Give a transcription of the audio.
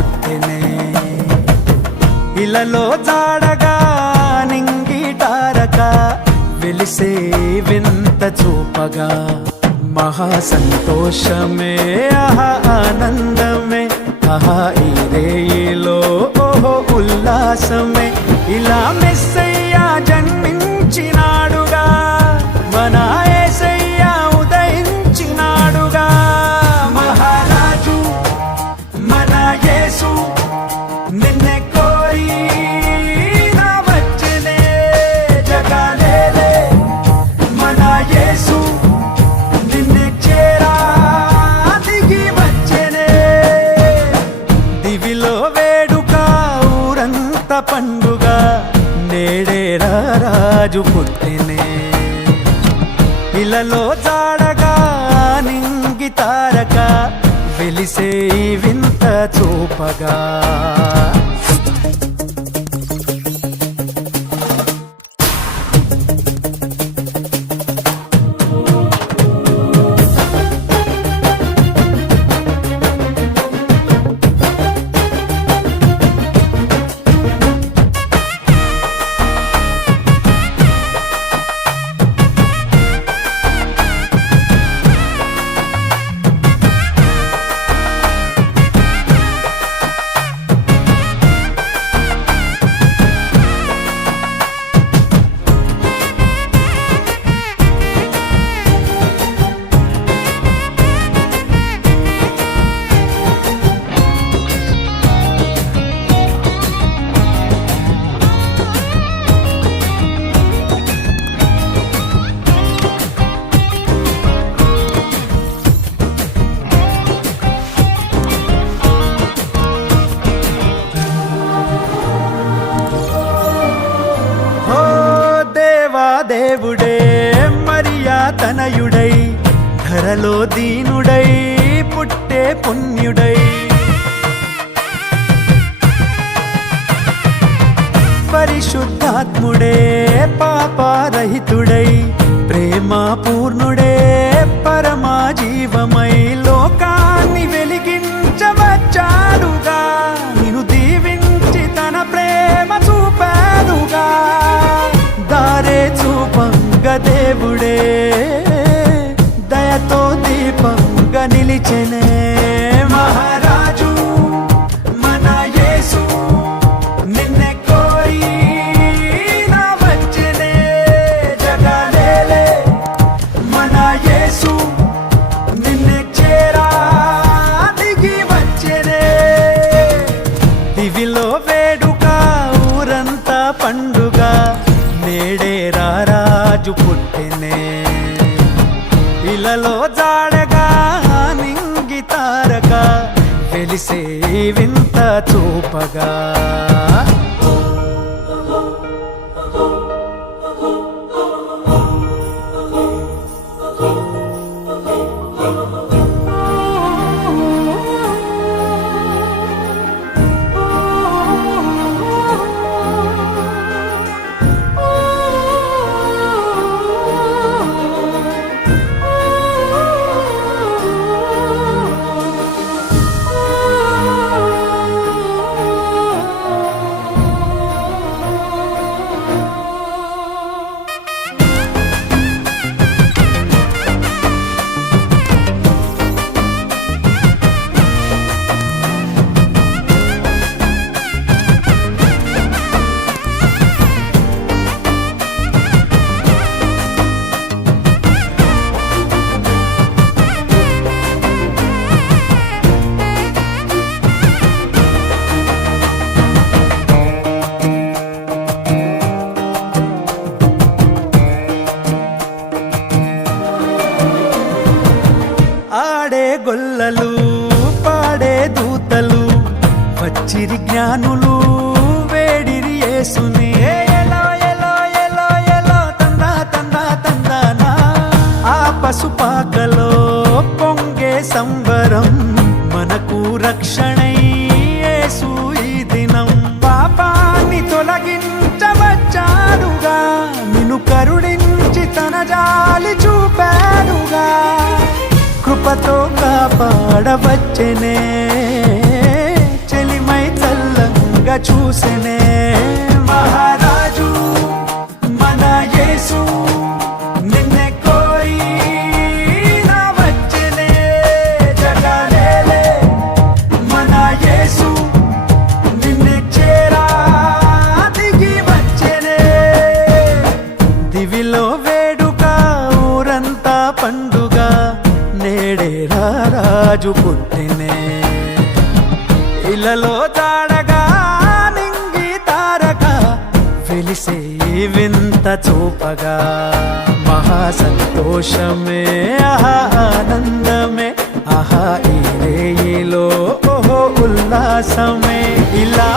పుట్టెనే. ఇలలో జాడగా నింగిటారక వెలిసే వింత చూపగా మహా సంతోషమే ఆహా ఆనందమే ఆహా ఈ రేయిలో ఓహో ఉల్లాసమే. ఇలా మెస్సయ్యా జన్మించినాడుగా మన యేసయ్యా ఉదయించినాడుగా. మహారాజు మన యేసు నిన్నే కోరి నా వచ్చెనే. జగాలేలే మన యేసు నిన్నే చేరా దిగి వచ్చెనే. దివిలో వేడుక ఊరంత పండుగ నేడే రాజు పుట్టెనే. ఇలలో జాడగా నింగితారక వెలిసే వింత చూపగా. దేవుడే మరియా తనయుడై ధరలో దీనుడై పుట్టే పుణ్యుడై. పరిశుద్ధాత్ముడే పాపరహితుడై ప్రేమ పూర్ణుడే పరమా జీవమై లోకాన్ని వెలిగించవచ్చాడుగా. నిన్ను దీవించి తన ప్రేమ చూపాడుగా. దారే చూపంగా దేవుడే దయతో దీపంగా నిలిచెనే. మహారాజు మన యేసు నిన్నే కోరి నా వచ్చెనే. జగాలేలే మన యేసు నిన్నే చేరా దిగి వచ్చెనే. దివిలో వేడుక ఊరంతా పండుగ నేడే రాజు పుట్టెనే. ఇలలో జాడగా నింగితారక వెలిసే వింత చూపగా. గొల్లలు పాడే దూతలు వచ్చిరి జ్ఞానులు వేడిరి యేసుని. ఎలో ఎలో ఎలో ఎలో తందా తందా తందానా. ఆ పసుపాకలో పొంగే సంబరం మనకు రక్షణై యేసు ఈ దినం. పాపాన్ని తొలగించవచ్చాడుగా నిన్ను కరుణించి తన జాలి చూపాడుగా. కృపతో కాపాడవచ్చెనే చెలి వెలుగ చూసెనే మహారాజు మన యేసు నిన్నే కోరి నా వచ్చెనే జగలేలే మన యేసు నిన్నే చేరా దిగి వచ్చెనే దివిలో వేడుక ఊరంతా పండుగ నేడే రాజు పుట్టినే ఇలలో తాడగా నింగి తారక వెలిసే వింత చూపగా మహా సంతోషమే ఆహా ఆనందమే ఆహా ఈ రేయిలో ఓహో ఉల్లాసమే ఇలా